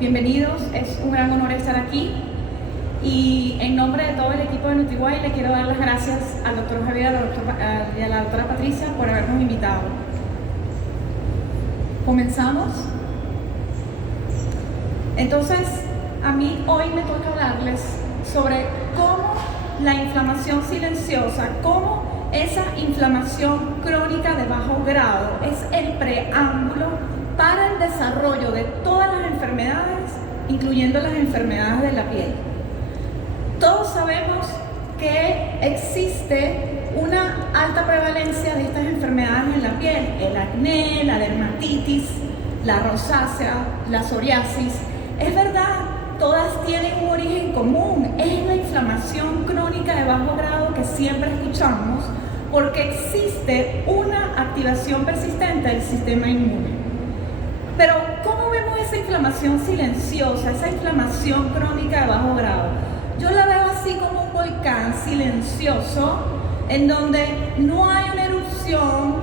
Bienvenidos, es un gran honor estar aquí y en nombre de todo el equipo de NutriWay le quiero dar las gracias al doctor Javier y a la doctora Patricia por habernos invitado. ¿Comenzamos? Entonces, a mí hoy me toca hablarles sobre cómo la inflamación silenciosa, cómo esa inflamación crónica de bajo grado es el preámbulo para el desarrollo de todas las enfermedades, incluyendo las enfermedades de la piel. Todos sabemos que existe una alta prevalencia de estas enfermedades en la piel: el acné, la dermatitis, la rosácea, la psoriasis. Es verdad, todas tienen un origen común, es la inflamación crónica de bajo grado que siempre escuchamos, porque existe una activación persistente del sistema inmune. Pero, ¿cómo vemos esa inflamación silenciosa, esa inflamación crónica de bajo grado? Yo la veo así como un volcán silencioso, en donde no hay una erupción,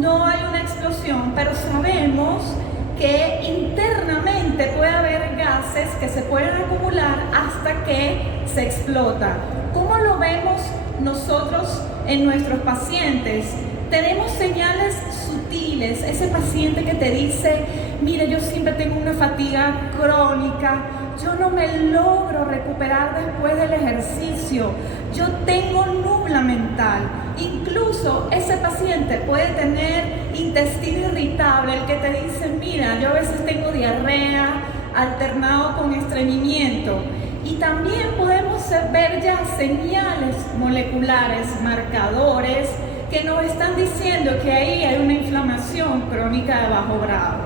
no hay una explosión, pero sabemos que internamente puede haber gases que se pueden acumular hasta que se explota. ¿Cómo lo vemos nosotros en nuestros pacientes? Tenemos señales sutiles, ese paciente que te dice: mire, yo siempre tengo una fatiga crónica, yo no me logro recuperar después del ejercicio, yo tengo nubla mental. Incluso ese paciente puede tener intestino irritable, el que te dice: mira, yo a veces tengo diarrea alternado con estreñimiento. Y también podemos ver ya señales moleculares, marcadores, que nos están diciendo que ahí hay una inflamación crónica de bajo grado.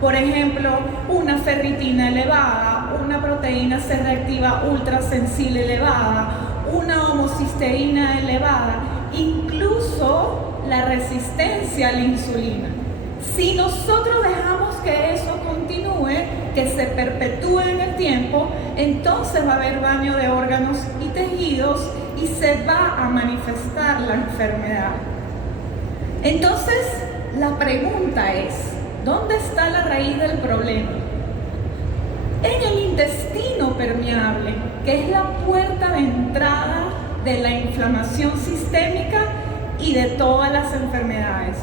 Por ejemplo, una ferritina elevada, una proteína C reactiva ultrasensible elevada, una homocisteína elevada, incluso la resistencia a la insulina. Si nosotros dejamos que eso continúe, que se perpetúe en el tiempo, entonces va a haber daño de órganos y tejidos y se va a manifestar la enfermedad. Entonces, la pregunta es: ¿dónde está la raíz del problema? En el intestino permeable, que es la puerta de entrada de la inflamación sistémica y de todas las enfermedades.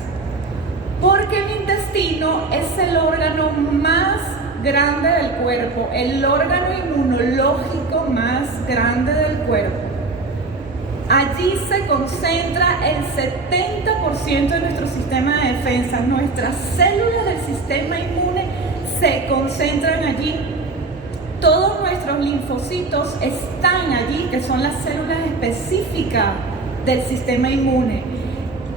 Porque el intestino es el órgano más grande del cuerpo, el órgano inmunológico más grande del cuerpo. Allí se concentra el 70% de nuestro sistema de defensa. Nuestras células del sistema inmune se concentran allí. Todos nuestros linfocitos están allí, que son las células específicas del sistema inmune.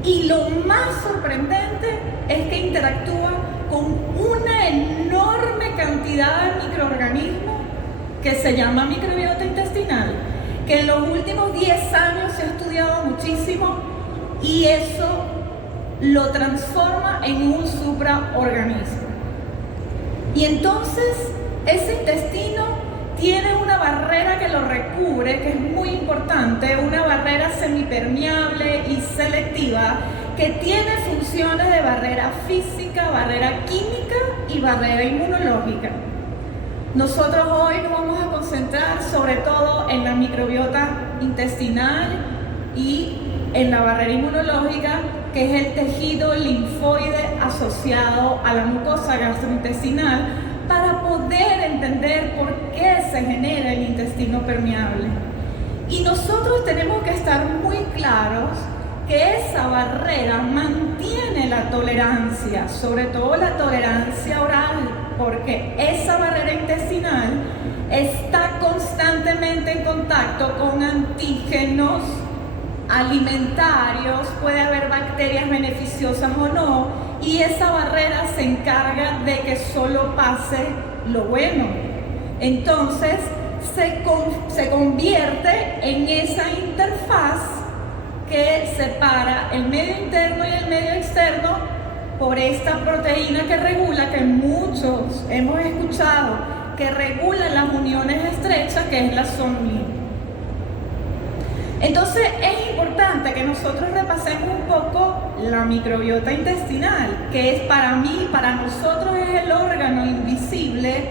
Y lo más sorprendente es que interactúa con una enorme cantidad de microorganismos que se llama microbiota intestinal, que en los últimos 10 años se ha estudiado muchísimo, y eso lo transforma en un supraorganismo. Y entonces ese intestino tiene una barrera que lo recubre, que es muy importante, una barrera semipermeable y selectiva, que tiene funciones de barrera física, barrera química y barrera inmunológica. Nosotros hoy nos vamos a concentrar sobre todo en la microbiota intestinal y en la barrera inmunológica, que es el tejido linfoide asociado a la mucosa gastrointestinal, para poder entender por qué se genera el intestino permeable. Y nosotros tenemos que estar muy claros que esa barrera mantiene la tolerancia, sobre todo la tolerancia oral, porque esa barrera intestinal está constantemente en contacto con antígenos alimentarios, puede haber bacterias beneficiosas o no, y esa barrera se encarga de que solo pase lo bueno. Entonces se convierte en esa interfaz que separa el medio interno y el medio externo por esta proteína que regula, que muchos hemos escuchado, que regula las uniones estrechas, que es la zonulina. Entonces es importante que nosotros repasemos un poco la microbiota intestinal, que es para nosotros es el órgano invisible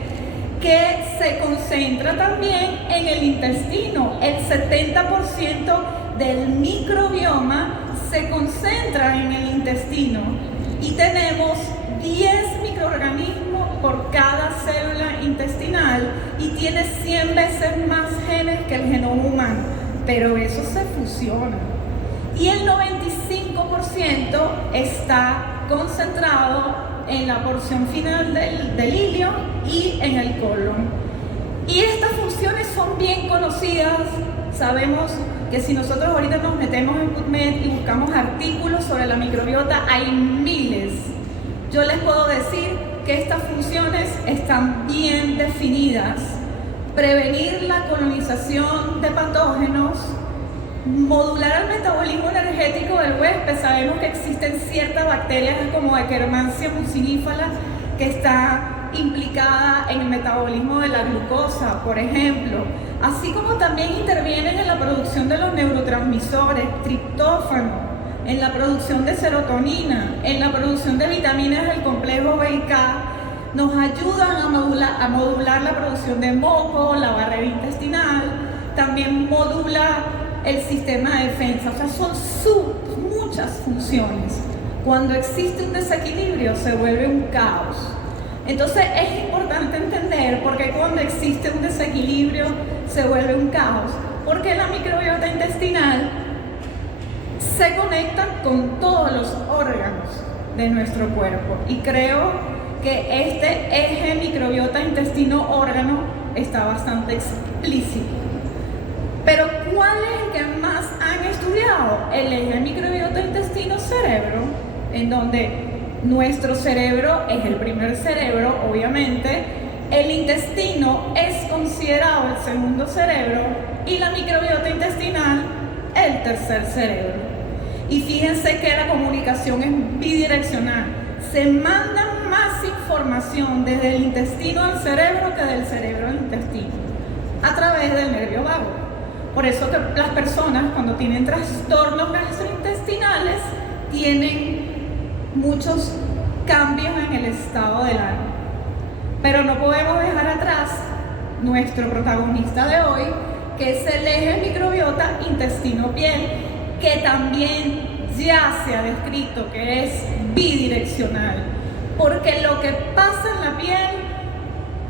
que se concentra también en el intestino. El 70% del microbioma se concentra en el intestino y tenemos 10 microorganismos por cada célula intestinal y tiene 100 veces más genes que el genoma humano, pero eso se fusiona. Y el 95% está concentrado en la porción final del ilio y en el colon. Y estas funciones son bien conocidas. Sabemos que si nosotros ahorita nos metemos en PubMed y buscamos artículos sobre la microbiota, hay miles. Yo les puedo decir que estas funciones están bien definidas. Prevenir la colonización de patógenos, modular el metabolismo energético del huésped. Sabemos que existen ciertas bacterias como Akkermansia mucinífera que está implicada en el metabolismo de la glucosa, por ejemplo, así como también intervienen en la producción de los neurotransmisores, triptófano, en la producción de serotonina, en la producción de vitaminas del complejo B y K, nos ayudan a modular la producción de moco, la barrera intestinal, también modula el sistema de defensa. O sea, son muchas funciones. Cuando existe un desequilibrio se vuelve un caos. Entonces es importante entender por qué cuando existe un desequilibrio se vuelve un caos, porque la microbiota intestinal se conecta con todos los órganos de nuestro cuerpo, y creo que este eje microbiota intestino-órgano está bastante explícito. Pero ¿cuál es el que más han estudiado? El eje microbiota intestino-cerebro, en donde nuestro cerebro es el primer cerebro, obviamente, el intestino es considerado el segundo cerebro y la microbiota intestinal el tercer cerebro. Y fíjense que la comunicación es bidireccional. Se manda más información desde el intestino al cerebro que del cerebro al intestino, a través del nervio vago. Por eso que las personas cuando tienen trastornos gastrointestinales tienen muchos cambios en el estado del ánimo. Pero no podemos dejar atrás nuestro protagonista de hoy, que es el eje microbiota intestino-piel, que también ya se ha descrito que es bidireccional, porque lo que pasa en la piel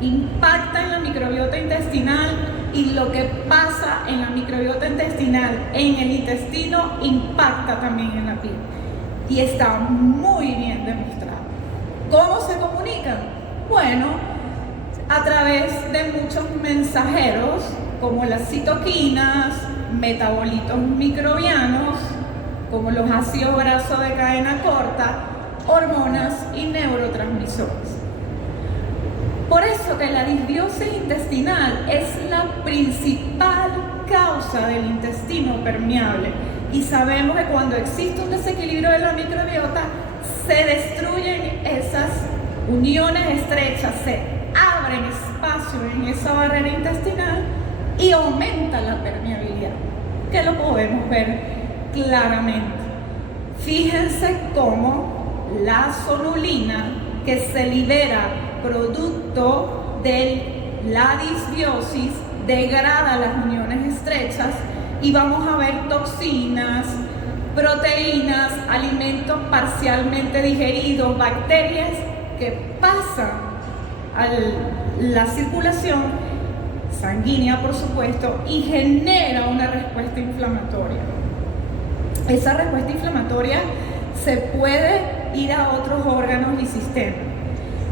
impacta en la microbiota intestinal y lo que pasa en la microbiota intestinal en el intestino impacta también en la piel. Y está muy bien demostrado. ¿Cómo se comunican? Bueno, a través de muchos mensajeros como las citoquinas, metabolitos microbianos, como los ácidos grasos de cadena corta, hormonas y neurotransmisores. Por eso que la disbiosis intestinal es la principal causa del intestino permeable. Y sabemos que cuando existe un desequilibrio de la microbiota, se destruyen esas uniones estrechas, se abren espacios en esa barrera intestinal y aumenta la permeabilidad, que lo podemos ver claramente. Fíjense cómo la sonulina que se libera producto de la disbiosis degrada las uniones estrechas y vamos a ver toxinas, proteínas, alimentos parcialmente digeridos, bacterias que pasan a la circulación sanguínea, por supuesto, y genera una respuesta inflamatoria. Esa respuesta inflamatoria se puede ir a otros órganos y sistemas.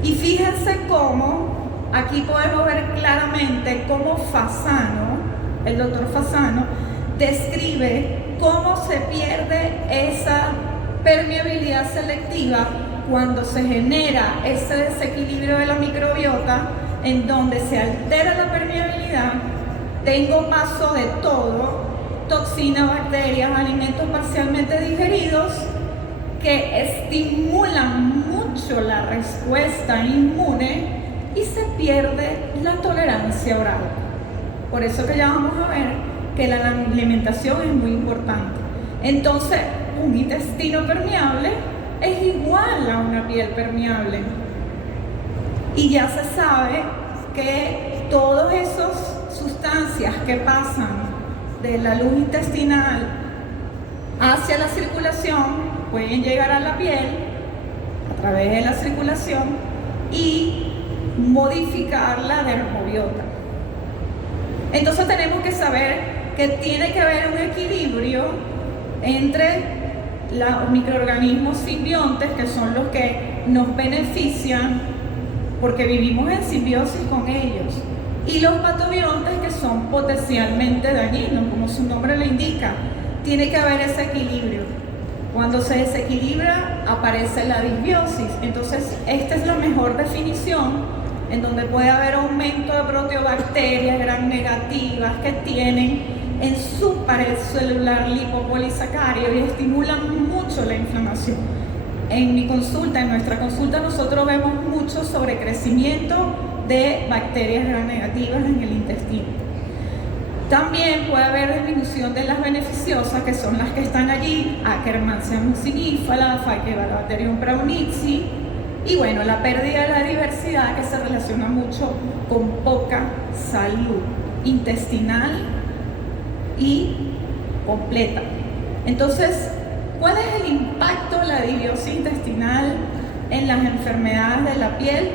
Y fíjense cómo, aquí podemos ver claramente cómo Fasano, el doctor Fasano, describe cómo se pierde esa permeabilidad selectiva cuando se genera ese desequilibrio de la microbiota, en donde se altera la permeabilidad, tengo paso de todo, toxinas, bacterias, alimentos parcialmente digeridos, que estimulan mucho la respuesta inmune y se pierde la tolerancia oral. Por eso que ya vamos a ver que la alimentación es muy importante. Entonces, un intestino permeable es igual a una piel permeable. Y ya se sabe que todas esas sustancias que pasan de la luz intestinal hacia la circulación pueden llegar a la piel a través de la circulación y modificar la dermobiota. Entonces tenemos que saber que tiene que haber un equilibrio entre los microorganismos simbiontes, que son los que nos benefician porque vivimos en simbiosis con ellos, y los patobiontes, que son potencialmente dañinos, como su nombre lo indica. Tiene que haber ese equilibrio. Cuando se desequilibra, aparece la disbiosis. Entonces, esta es la mejor definición, en donde puede haber aumento de proteobacterias gram negativas que tienen en su pared celular lipopolisacárido y estimulan mucho la inflamación. En mi consulta, en nuestra consulta, nosotros vemos mucho sobrecrecimiento de bacterias gram negativas en el intestino. También puede haber disminución de las beneficiosas, que son las que están allí, Akkermansia mucinífera, Faecalibacterium braunitzi, y bueno, la pérdida de la diversidad, que se relaciona mucho con poca salud intestinal y completa. Entonces, ¿cuál es el impacto de la disbiosis intestinal en las enfermedades de la piel?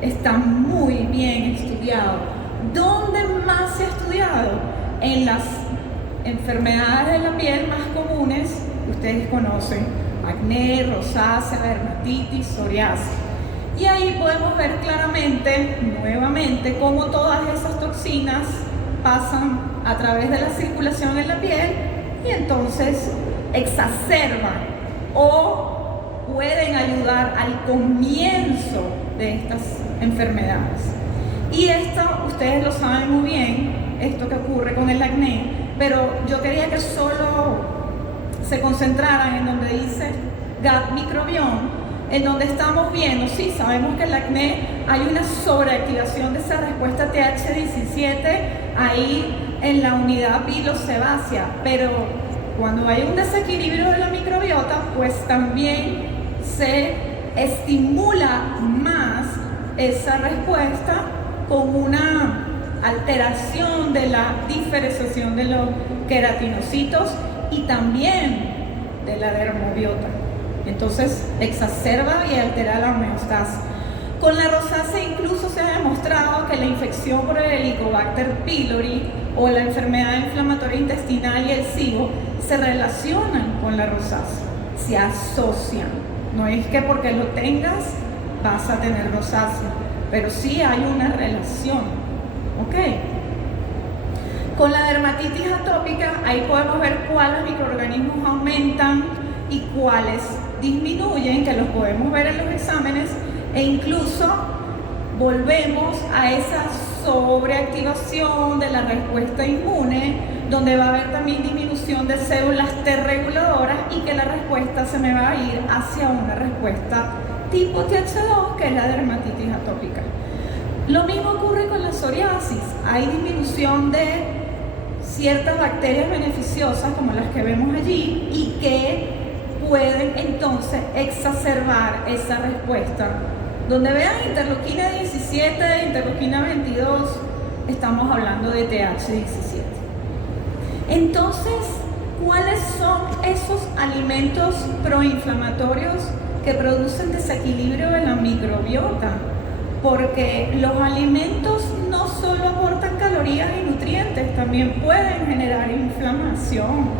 Está muy bien estudiado. ¿Dónde más se ha estudiado? En las enfermedades de la piel más comunes, ustedes conocen: acné, rosácea, dermatitis, psoriasis. Y ahí podemos ver claramente, nuevamente, cómo todas esas toxinas pasan a través de la circulación en la piel y entonces exacerban o pueden ayudar al comienzo de estas enfermedades. Y esto, ustedes lo saben muy bien, esto que ocurre con el acné, pero yo quería que solo se concentraran en donde dice gut microbiome, en donde estamos viendo, sí, sabemos que el acné hay una sobreactivación de esa respuesta TH17 ahí en la unidad pilosebácea, pero cuando hay un desequilibrio de la microbiota, pues también se estimula más esa respuesta con una alteración de la diferenciación de los queratinocitos y también de la dermobiota. Entonces exacerba y altera la homeostasis. Con la rosácea incluso se ha demostrado que la infección por el Helicobacter pylori o la enfermedad inflamatoria intestinal y el SIBO se relacionan con la rosácea, se asocian. No es que porque lo tengas vas a tener rosácea, pero sí hay una relación, ¿ok? Con la dermatitis atópica, ahí podemos ver cuáles microorganismos aumentan y cuáles disminuyen, que los podemos ver en los exámenes, e incluso volvemos a esa sobreactivación de la respuesta inmune, donde va a haber también disminución de células T reguladoras y que la respuesta se me va a ir hacia una respuesta tipo TH2, que es la dermatitis atópica. Lo mismo ocurre con la psoriasis. Hay disminución de ciertas bacterias beneficiosas, como las que vemos allí, y que pueden entonces exacerbar esa respuesta. Donde vean interleuquina 17, interleuquina 22, estamos hablando de TH17. Entonces, ¿cuáles son esos alimentos proinflamatorios que producen desequilibrio de la microbiota? Porque los alimentos no solo aportan calorías y nutrientes, también pueden generar inflamación.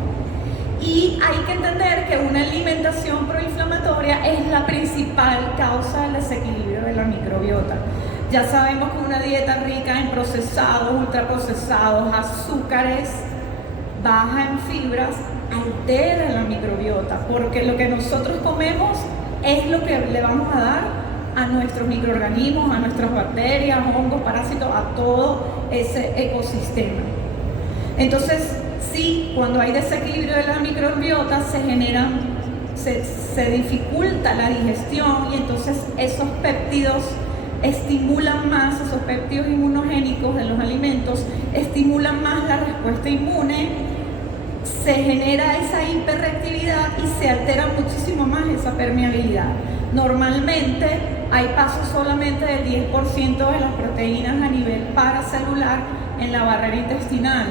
Y hay que entender que una alimentación proinflamatoria es la principal causa del desequilibrio de la microbiota. Ya sabemos que una dieta rica en procesados, ultraprocesados, azúcares, baja en fibras, altera la microbiota, porque lo que nosotros comemos es lo que le vamos a dar a nuestros microorganismos, a nuestras bacterias, hongos, parásitos, a todo ese ecosistema. Entonces, sí, cuando hay desequilibrio de la microbiota se dificulta la digestión y entonces esos péptidos estimulan más, esos péptidos inmunogénicos de los alimentos estimulan más la respuesta inmune, se genera esa hiperreactividad y se altera muchísimo más esa permeabilidad. Normalmente hay paso solamente del 10% de las proteínas a nivel paracelular en la barrera intestinal,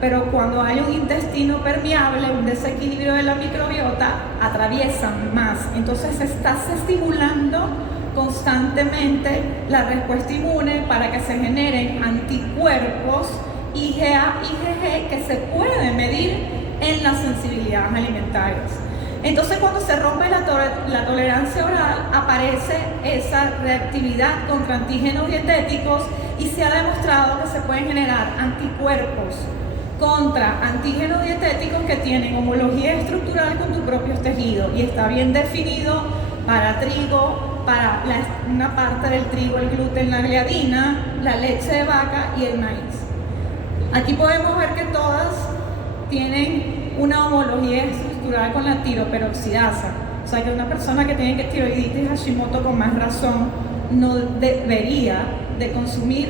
pero cuando hay un intestino permeable, un desequilibrio de la microbiota, atraviesan más. Entonces estás estimulando constantemente la respuesta inmune para que se generen anticuerpos IgA, IgG, que se pueden medir en las sensibilidades alimentarias. Entonces, cuando se rompe la tolerancia oral, aparece esa reactividad contra antígenos dietéticos y se ha demostrado que se pueden generar anticuerpos contra antígenos dietéticos que tienen homología estructural con tus propios tejidos, y está bien definido para trigo, para una parte del trigo, el gluten, la gliadina, la leche de vaca y el maíz. Aquí podemos ver que todas tienen una homología estructural con la tiroperoxidasa, o sea que una persona que tiene tiroiditis Hashimoto con más razón no debería de consumir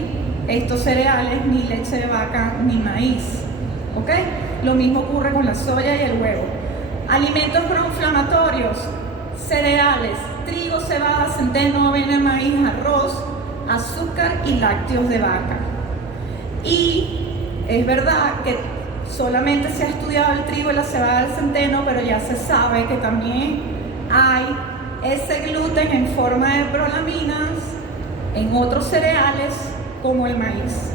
estos cereales, ni leche de vaca ni maíz, ¿ok? Lo mismo ocurre con la soya y el huevo. Alimentos proinflamatorios: cereales, trigo, cebada, centeno, avena, maíz, arroz, azúcar y lácteos de vaca. Y es verdad que solamente se ha estudiado el trigo y la cebada del centeno, pero ya se sabe que también hay ese gluten en forma de prolaminas en otros cereales como el maíz.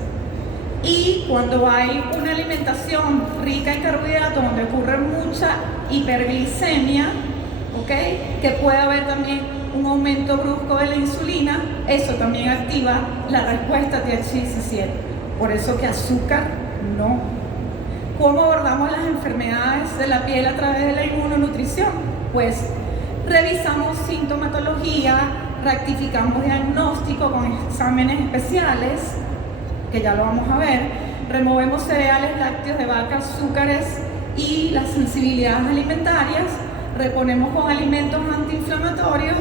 Y cuando hay una alimentación rica en carbohidratos donde ocurre mucha hiperglicemia, ¿okay?, que puede haber también un aumento brusco de la insulina, eso también activa la respuesta TH17. Por eso que azúcar no. ¿Cómo abordamos las enfermedades de la piel a través de la inmunonutrición? Pues revisamos sintomatología, rectificamos diagnóstico con exámenes especiales, que ya lo vamos a ver, removemos cereales, lácteos de vaca, azúcares y las sensibilidades alimentarias, reponemos con alimentos antiinflamatorios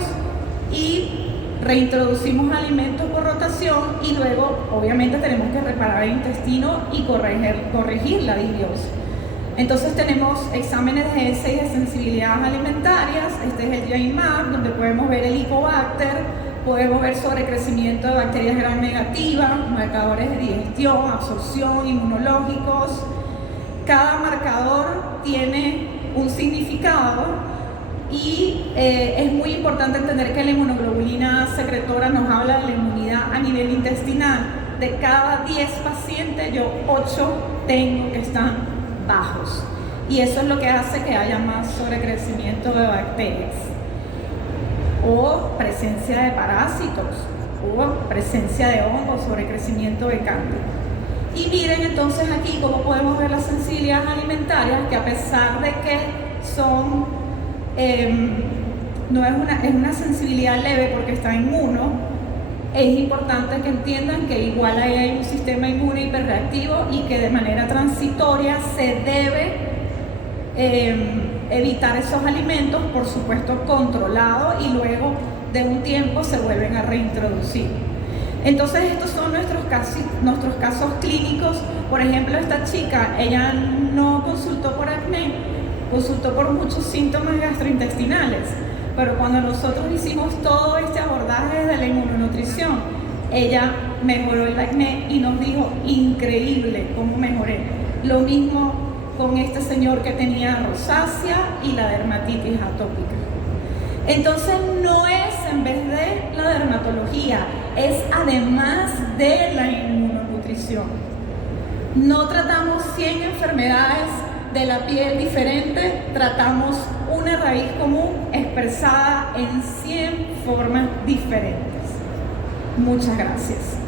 y reintroducimos alimentos por rotación, y luego obviamente tenemos que reparar el intestino y corregir la disbiosis. Entonces tenemos exámenes de ESE y de sensibilidades alimentarias. Este es el GI-MAP, donde podemos ver el Helicobacter, podemos ver sobrecrecimiento de bacterias gram negativas, marcadores de digestión, absorción, inmunológicos. Cada marcador tiene un significado. Y es muy importante entender que la inmunoglobulina secretora nos habla de la inmunidad a nivel intestinal. De cada 10 pacientes, yo 8 tengo que están bajos. Y eso es lo que hace que haya más sobrecrecimiento de bacterias, o presencia de parásitos, o presencia de hongos, sobrecrecimiento de cándida. Y miren entonces aquí cómo podemos ver las sensibilidades alimentarias, que a pesar de que son no es una sensibilidad leve porque está inmuno, es importante que entiendan que igual ahí hay un sistema inmune hiperreactivo y que de manera transitoria se debe evitar esos alimentos, por supuesto controlado, y luego de un tiempo se vuelven a reintroducir. Entonces estos son nuestros casos clínicos. Por ejemplo, esta chica, ella no consultó por acné, consultó por muchos síntomas gastrointestinales, pero cuando nosotros hicimos todo este abordaje de la inmunonutrición, ella mejoró el acné y nos dijo: increíble cómo mejoré. Lo mismo con este señor que tenía rosácea y la dermatitis atópica. Entonces no es en vez de la dermatología, es además de la inmunonutrición. No tratamos 100 enfermedades de la piel diferente, tratamos una raíz común expresada en 100 formas diferentes. Muchas gracias.